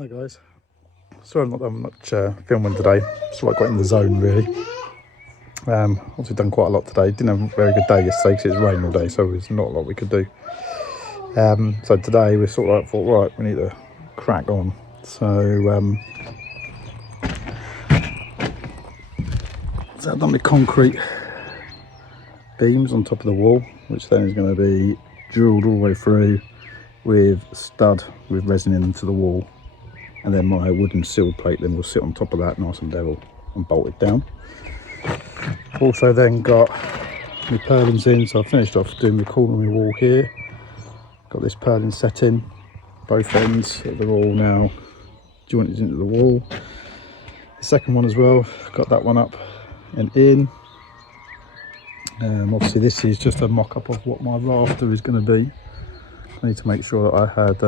Hi guys, sorry I've not done much filming today, just like got in the zone really. Obviously done quite a lot today, didn't have a very good day yesterday because it was raining all day, so there's not a lot we could do. So today we sort of like thought, right, we need to crack on. So I've done the concrete beams on top of the wall, which then is going to be drilled all the way through with stud with resin into the wall, and then my wooden sill plate then will sit on top of that nice and level and bolted down. Also then got my purlins in, so I finished off doing the corner of my wall here. Got this purlin set in, both ends, they're all now jointed into the wall. The second one as well, got that one up and in. Obviously this is just a mock-up of what my rafter is going to be. I need to make sure that I had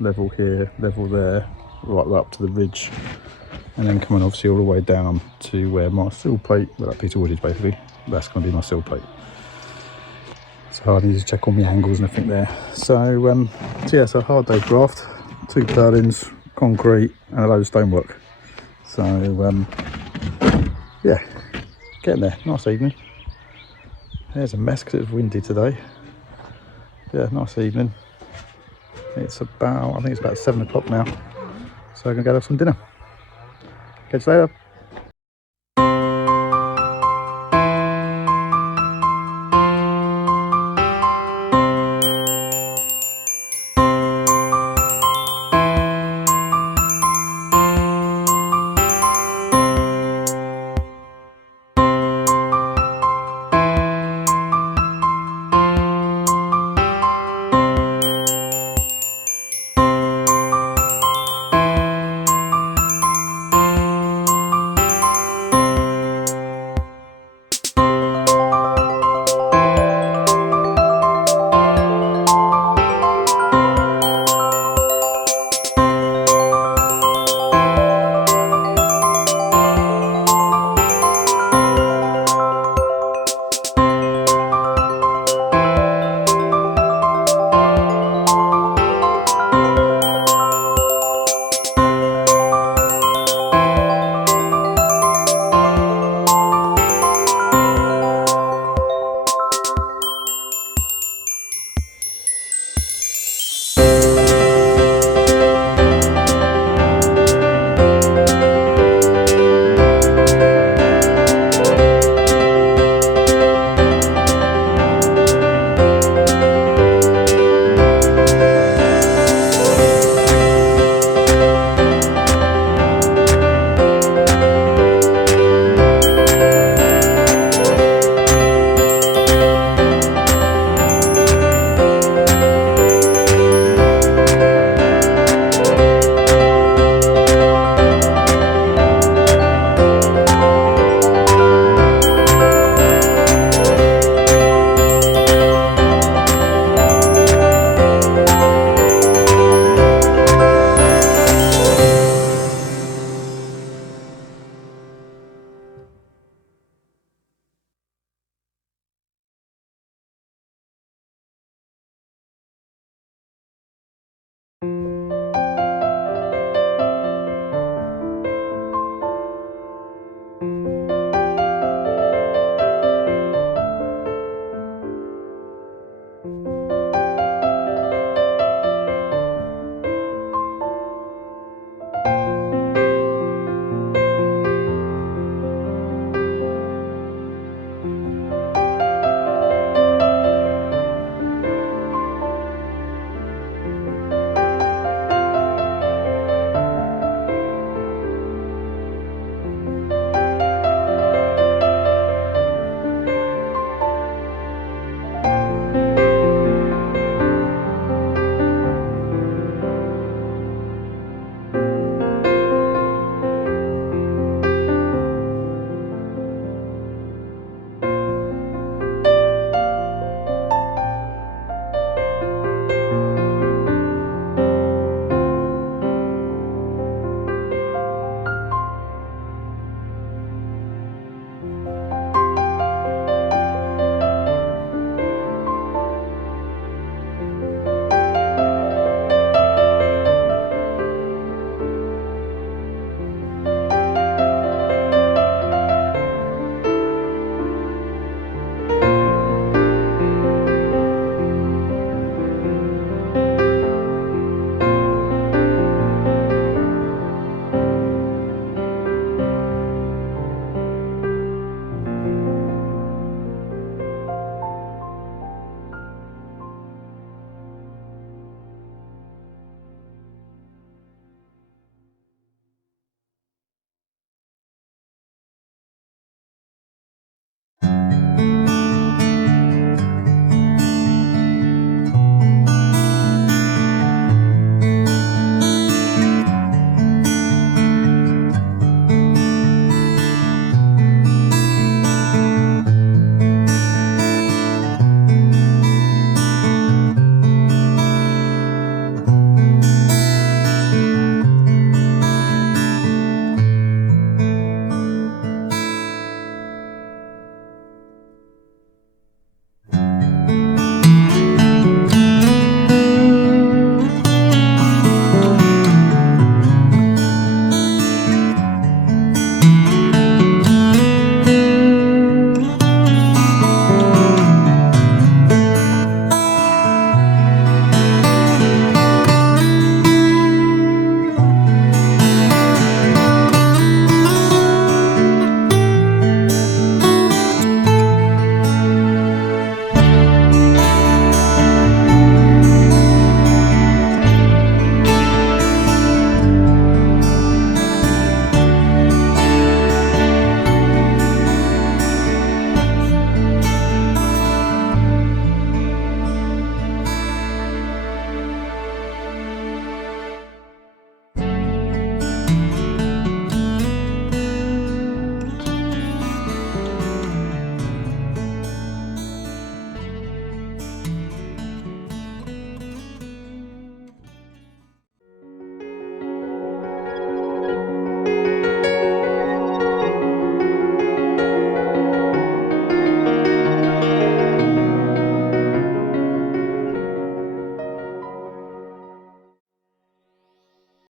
level here, level there, right up to the ridge, and then coming obviously all the way down to where my sill plate, where that piece of wood is basically, that's going to be my sill plate. So I need to check all my angles and everything there. So, yeah, so hard day graft, 2 purlins, concrete and a load of stonework. So yeah, getting there, nice evening. There's a mess because it was windy today. Yeah, nice evening. It's about, I think it's about 7 o'clock now. So I'm gonna go have some dinner. Catch you later.